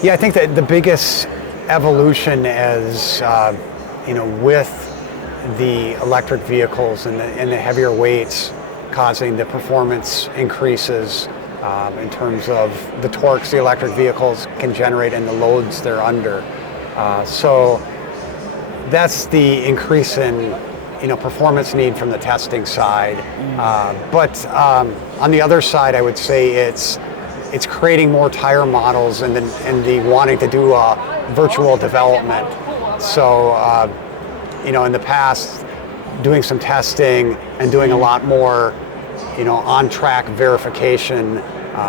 Yeah, I think that the biggest evolution is, with the electric vehicles and the heavier weights causing the performance increases in terms of the torques the electric vehicles can generate and the loads they're under. So that's the increase in performance need from the testing side. But on the other side, I would say it's creating more tire models and the wanting to do virtual development. So in the past, doing some testing and doing a lot more on-track verification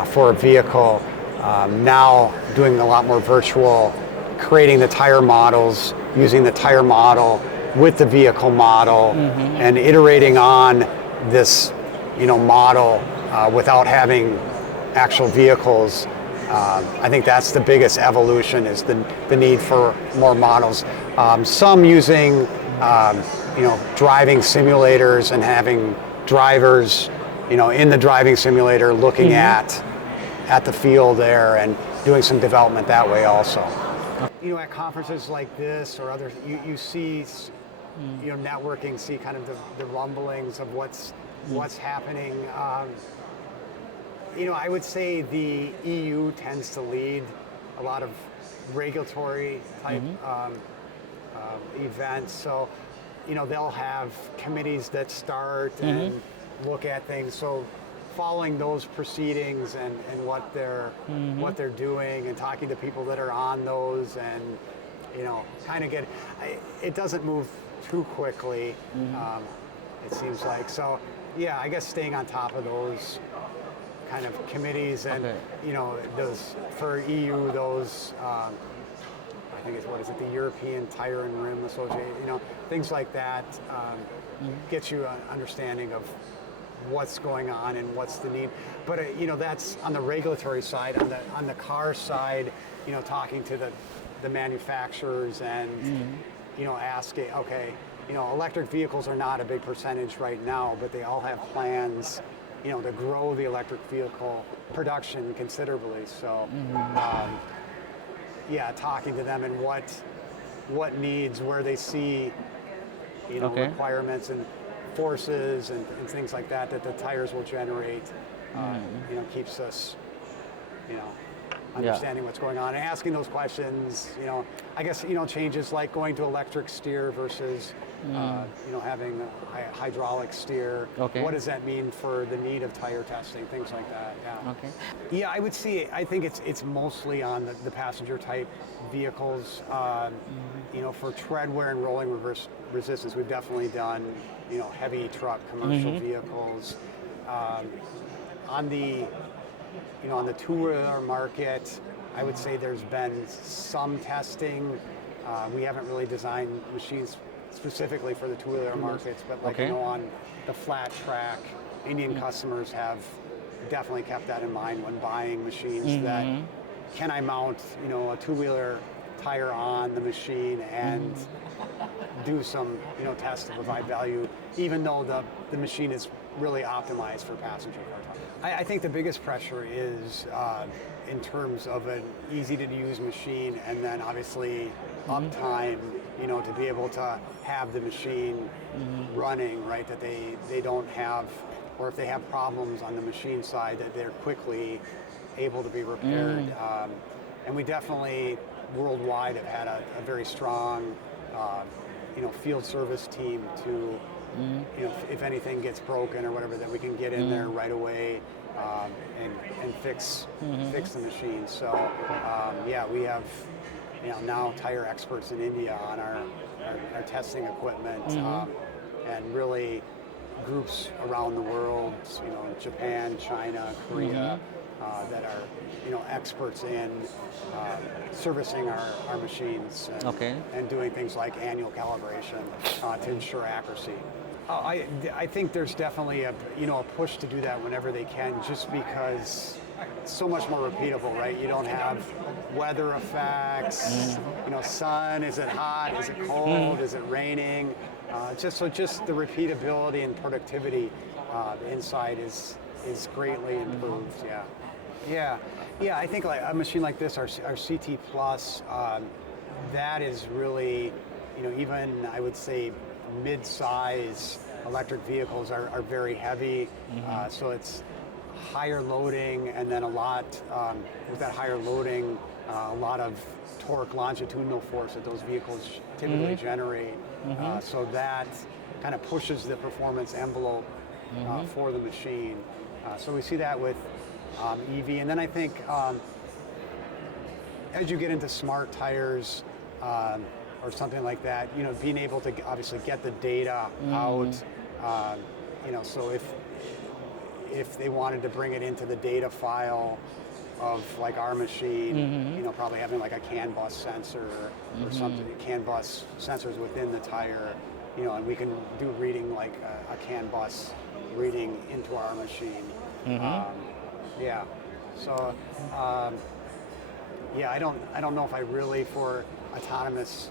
for a vehicle. Now doing a lot more virtual, creating the tire models, using the tire model with the vehicle model, and iterating on this model without having actual vehicles. I think that's the biggest evolution, is the need for more models. Some using driving simulators and having drivers in the driving simulator looking at the field there and doing some development that way also. At conferences like this or others, you see networking, see kind of the rumblings of what's happening. I would say the EU tends to lead a lot of regulatory type events. So, they'll have committees that start and look at things. So, following those proceedings and what they're doing and talking to people that are on those and kind of it doesn't move too quickly. It seems like. So yeah, I guess staying on top of those kind of committees and those for EU, those I think it's the European Tire and Rim Association, things like that gets you an understanding of what's going on and what's the need. But that's on the regulatory side. On the car side, talking to the manufacturers and asking, okay, electric vehicles are not a big percentage right now, but they all have plans to grow the electric vehicle production considerably. So talking to them and what needs, where they see requirements and forces and things like that the tires will generate, keeps us understanding what's going on and asking those questions. I guess changes like going to electric steer versus having a hydraulic steer. What does that mean for the need of tire testing, things like that. Yeah, I would see, I think it's mostly on the passenger type vehicles. For tread wear and rolling resistance, we've definitely done heavy truck commercial vehicles. On the two-wheeler market, I would say there's been some testing. We haven't really designed machines specifically for the two-wheeler markets, but on the flat track, Indian customers have definitely kept that in mind when buying machines. That can I mount a two-wheeler tire on the machine and do some tests to provide value, even though the machine is really optimized for passenger car. I think the biggest pressure is in terms of an easy-to-use machine, and then obviously uptime, to be able to have the machine running, right, that they don't have, or if they have problems on the machine side, that they're quickly able to be repaired. And we definitely, worldwide, have had a very strong field service team to, if anything gets broken or whatever, that we can get in there right away and fix the machine. So we have now tire experts in India on our testing equipment, and really groups around the world, Japan, China, Korea, that are experts in servicing our machines and doing things like annual calibration to ensure accuracy. I think there's definitely a push to do that whenever they can, just because it's so much more repeatable, right? You don't have weather effects, sun, is it hot, is it cold, is it raining? Just the repeatability and productivity inside is greatly improved, Yeah. I think like a machine like this, our CT Plus, that is really, even I would say mid-size electric vehicles are very heavy. So it's higher loading, and then a lot with that higher loading, a lot of torque longitudinal force that those vehicles typically generate. So that kind of pushes the performance envelope for the machine. So we see that with EV, and then I think as you get into smart tires or something like that, being able to obviously get the data out. So if they wanted to bring it into the data file of like our machine, probably having like a CAN bus sensor or something, CAN bus sensors within the tire, and we can do reading like a CAN bus reading into our machine. So I don't know if I really for autonomous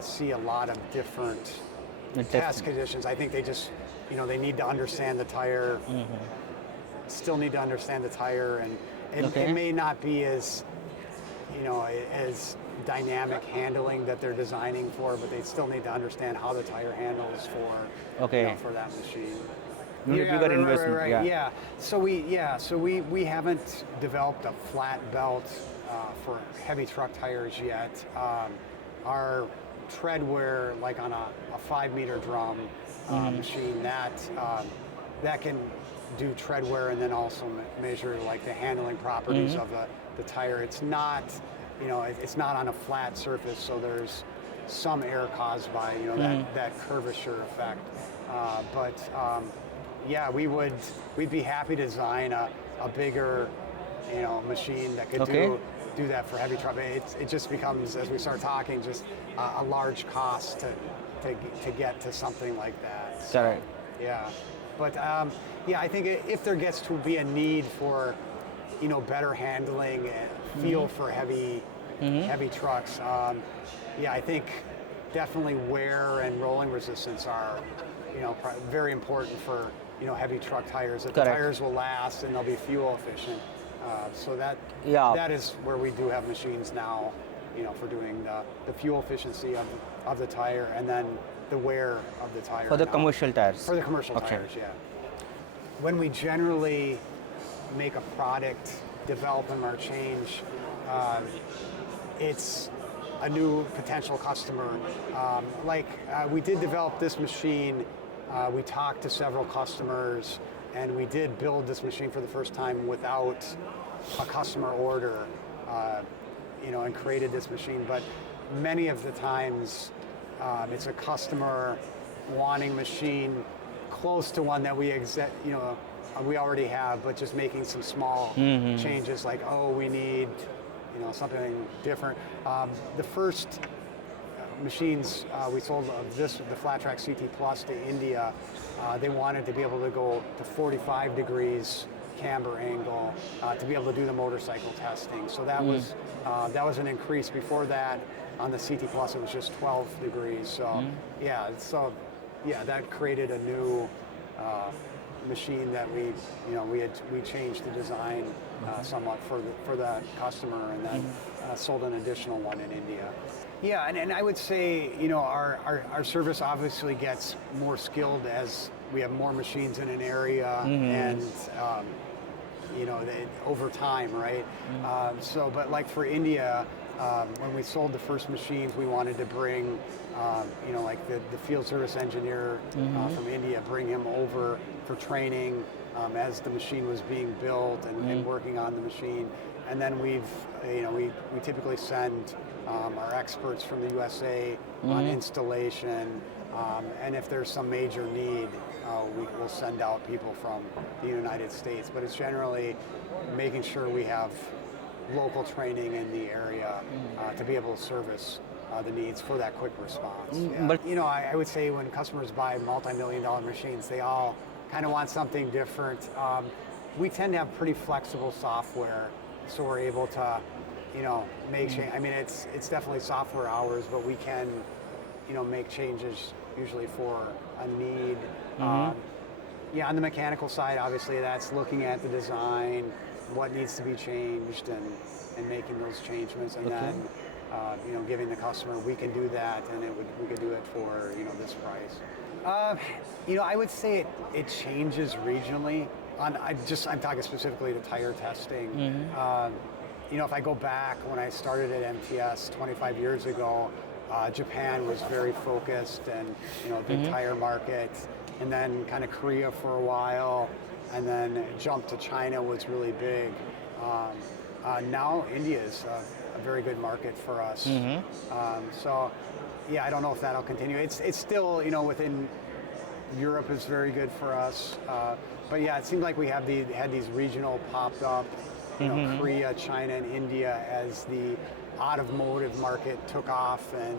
see a lot of different test conditions. I think they just they need to understand the tire. Still need to understand the tire, and it may not be as as dynamic handling that they're designing for, but they still need to understand how the tire handles for for that machine. Right. So we haven't developed a flat belt for heavy truck tires yet. Our tread wear, like on a 5-meter drum machine, that can do tread wear and then also measure like the handling properties of the tire. It's not, it's not on a flat surface, so there's some error caused by that curvature effect. We'd be happy to design a bigger machine that could do that for heavy truck. It just becomes, as we start talking, just a large cost to get to something like that. Correct. But I think if there gets to be a need for better handling and feel for heavy trucks, I think definitely wear and rolling resistance are very important for heavy truck tires. That the tires will last and they'll be fuel efficient. So that is where we do have machines now, for doing the fuel efficiency of the tire, and then the wear of the tire. For the commercial tires. For the commercial tires, When we generally make a product, develop them or change, it's a new potential customer. We did develop this machine. We talked to several customers, and we did build this machine for the first time without a customer order, and created this machine. But many of the times, it's a customer wanting machine close to one that we already have, but just making some small changes, like, we need something different. The first machines we sold of the Flat Track CT Plus to India, they wanted to be able to go to 45 degrees camber angle to be able to do the motorcycle testing. So that was an increase. Before that, on the CT Plus, it was just 12 degrees. So that created a new machine that we changed the design somewhat for the customer, and then sold an additional one in India. Yeah, and I would say our service obviously gets more skilled as we have more machines in an area, and over time, right? But like for India, when we sold the first machines, we wanted to bring like the field service engineer from India, bring him over for training as the machine was being built and working on the machine. And then we typically send our experts from the USA on installation, and if there's some major need, we'll send out people from the United States. But it's generally making sure we have local training in the area to be able to service the needs for that quick response. But I would say when customers buy multi-million-dollar machines, they all kind of want something different. We tend to have pretty flexible software, so we're able to make change. I mean, it's definitely software hours, but we can make changes usually for a need. On the mechanical side, obviously that's looking at the design, what needs to be changed and making those changements, and then giving the customer, we can do that, and we could do it for this price. I would say it changes regionally. I'm talking specifically to tire testing. If I go back when I started at MTS 25 years ago, Japan was very focused and big tire market, and then kind of Korea for a while, and then jump to China was really big. Now India is a very good market for us. So yeah, I don't know if that'll continue. It's still within Europe is very good for us. But yeah, it seemed like we had these regional popped up, Korea, China, and India as the automotive market took off, and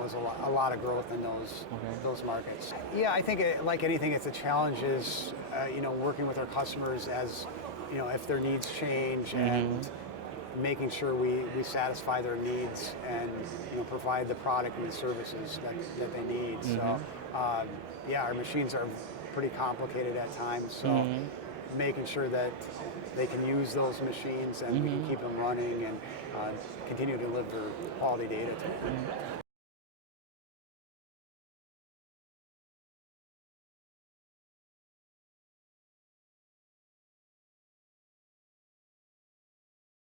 was a lot of growth in those markets. Yeah, I think like anything, it's a challenge is working with our customers as if their needs change and making sure we satisfy their needs and provide the product and the services that they need. So yeah, our machines are pretty complicated at times, so making sure that they can use those machines and we can keep them running and continue to deliver quality data to them.